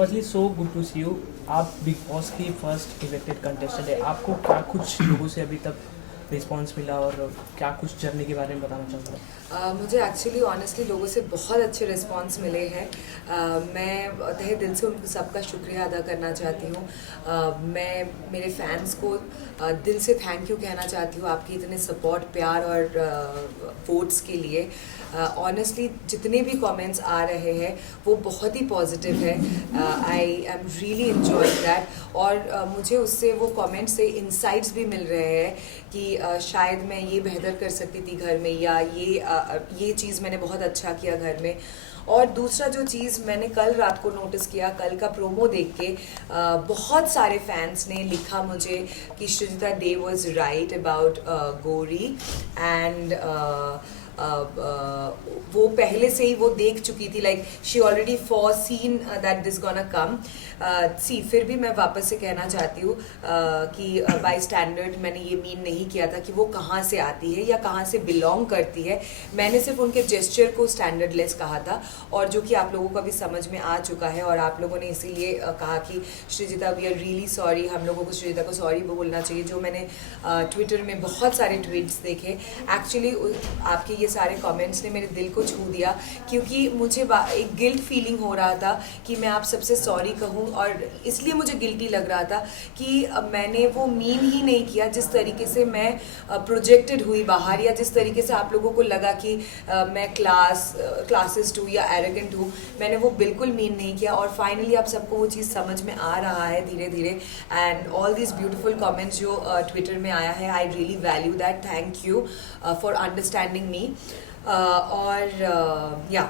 Firstly so good to see you. आप Bigg Boss की first elected contestant है। आपको क्या कुछ लोगों से अभी तक रिस्पांस मिला और क्या कुछ जर्नी के बारे में बताना चाहते हैं? मुझे एक्चुअली ऑनेस्टली लोगों से बहुत अच्छे रिस्पांस मिले हैं। मैं तहे दिल से उनको सबका शुक्रिया अदा करना चाहती हूँ। मैं मेरे फैंस को दिल से थैंक यू कहना चाहती हूँ आपके इतने सपोर्ट, प्यार और वोट्स के लिए। ऑनेस्टली जितने भी कमेंट्स आ रहे हैं वो बहुत ही पॉजिटिव है। I am really enjoy that और मुझे उससे वो कमेंट्स से इंसाइट्स भी मिल रहे हैं कि शायद मैं ये बेहतर कर सकती थी घर में, या ये चीज़ मैंने बहुत अच्छा किया घर में। और दूसरा जो चीज़ मैंने कल रात को नोटिस किया, कल का प्रोमो देख के बहुत सारे फैंस ने लिखा मुझे कि Srijita Dey was right about Gauri and वो पहले से ही वो देख चुकी थी, like she already foreseen that this gonna come. See फिर भी मैं वापस से कहना चाहती हूँ कि बाय स्टैंडर्ड मैंने ये मीन नहीं किया था कि वो कहाँ से आती है या कहाँ से बिलोंग करती है। मैंने सिर्फ उनके जेस्चर को स्टैंडर्डलेस कहा था, और जो कि आप लोगों को भी समझ में आ चुका है। और आप लोगों ने इसीलिए कहा कि Sreejita we are really sorry, हम लोगों को श्रीजिता को सॉरी बोलना चाहिए। जो मैंने ट्विटर में बहुत सारे ट्वीट्स देखे, एक्चुअली आपके ये सारे कमेंट्स ने मेरे दिल को छू दिया, क्योंकि मुझे एक गिल्ट फीलिंग हो रहा था कि मैं आप सबसे सॉरी कहूँ, और इसलिए मुझे गिल्टी लग रहा था कि मैंने वो मीन ही नहीं किया जिस तरीके से मैं प्रोजेक्टेड हुई बाहर, या जिस तरीके से आप लोगों को लगा कि मैं क्लासिस्ट हूँ या एरोगेंट हूँ। मैंने वो बिल्कुल मीन नहीं किया, और फाइनली आप सबको वो चीज़ समझ में आ रहा है धीरे धीरे। And all this beautiful comments जो ट्विटर में आया है, I really value that. Thank you for understanding me. और या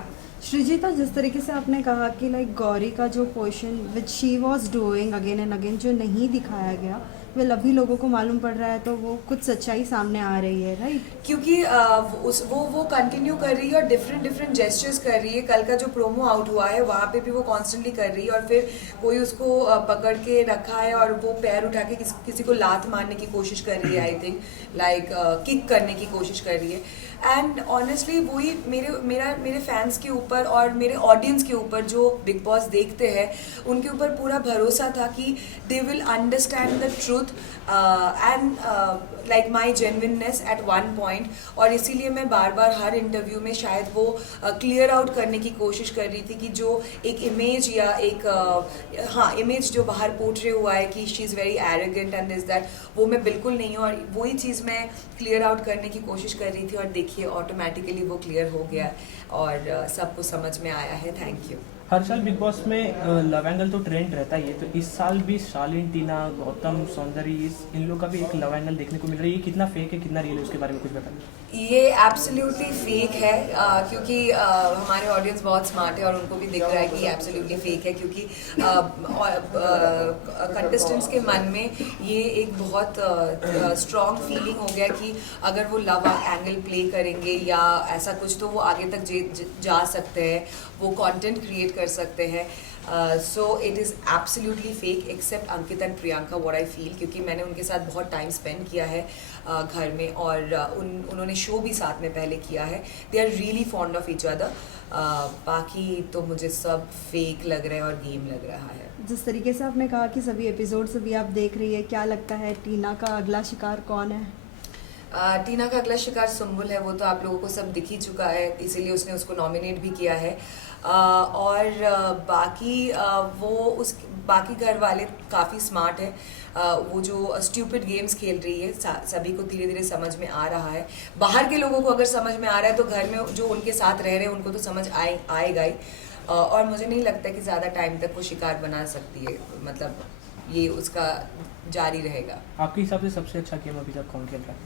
श्रीजिता, जिस तरीके से आपने कहा कि लाइक गौरी का जो portion which she was doing again and again जो नहीं दिखाया गया, वेल अभी लोगों को मालूम पड़ रहा है, तो वो कुछ सच्चाई सामने आ रही है, राइट? क्योंकि वो कंटिन्यू कर रही है और डिफरेंट जेस्चर्स कर रही है। कल का जो प्रोमो आउट हुआ है वहाँ पे भी वो कॉन्स्टेंटली कर रही है, और फिर कोई उसको पकड़ के रखा है और वो पैर उठा के किसी को लात मारने की कोशिश कर रही है। आई थिंक लाइक किक करने की कोशिश कर रही है। एंड ऑनेस्टली वही मेरे फैंस के ऊपर और मेरे ऑडियंस के ऊपर जो बिग बॉस देखते हैं उनके ऊपर पूरा भरोसा था कि they will understand the truth and like my genuineness at one point. और इसीलिए मैं बार बार हर इंटरव्यू में शायद वो क्लियर आउट करने की कोशिश कर रही थी कि जो एक इमेज या एक इमेज जो बाहर पोर्ट्रे हुआ है कि she is very arrogant and this that, वो मैं बिल्कुल नहीं हूँ। और वही चीज़ मैं क्लियर आउट करने की कोशिश कर रही थी, और देखिए ऑटोमेटिकली वो क्लियर हो गया और सबको समझ में आया है। Thank you. हर साल बिग बॉस में लव एंगल तो ट्रेंड रहता ही है, तो इस साल भी शालीन, टीना, गौतम, सौंदर्य, इन लोग का भी एक लव एंगल देखने को मिल रहा है। ये कितना फेक है, कितना रियल है, उसके बारे में कुछ बताइए। ये एब्सोल्युटली फेक है, क्योंकि हमारे ऑडियंस बहुत स्मार्ट है और उनको भी दिख रहा है कि ये एब्सोल्युटली फेक है। क्योंकि कंटेस्टेंट्स के मन में ये एक बहुत स्ट्रॉन्ग फीलिंग हो गया कि अगर वो लव एंगल प्ले करेंगे या ऐसा कुछ, तो वो आगे तक जा सकते हैं, वो कंटेंट क्रिएट कर सकते हैं। So it is absolutely fake except Ankit and Priyanka, what I feel, क्योंकि मैंने उनके साथ बहुत टाइम स्पेंड किया है घर में, और उन्होंने शो भी साथ में पहले किया है। They are really fond of each other. बाकी तो मुझे सब फेक लग रहा है और गेम लग रहा है। जिस तरीके से आपने कहा कि सभी एपिसोड्स अभी आप देख रही है, क्या लगता है टीना का अगला शिकार कौन है? टीना का अगला शिकार सुम्बुल है, वो तो आप लोगों को सब दिख ही चुका है, इसीलिए उसने उसको नॉमिनेट भी किया है। और बाकी घर वाले काफ़ी स्मार्ट है। वो जो स्ट्यूपिड गेम्स खेल रही है, सभी को धीरे धीरे समझ में आ रहा है। बाहर के लोगों को अगर समझ में आ रहा है तो घर में जो उनके साथ रह रहे हैं उनको तो समझ आएगा ही। और मुझे नहीं लगता कि ज़्यादा टाइम तक वो शिकार बना सकती है, मतलब ये उसका जारी रहेगा। आपके हिसाब से सबसे अच्छा गेम अभी तक कौन खेल रहा है?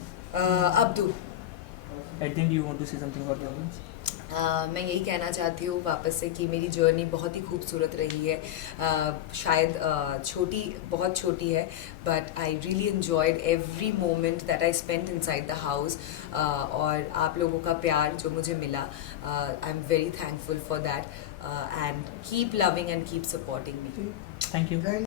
Abdul. I think you want to say something for the audience. मैं यही कहना चाहती हूँ वापस से कि मेरी जर्नी बहुत ही खूबसूरत रही है। शायद बहुत छोटी है, but I really enjoyed every moment that I spent inside the house. और आप लोगों का प्यार जो मुझे मिला, I am very thankful for that, and keep loving and keep supporting me. Thank you.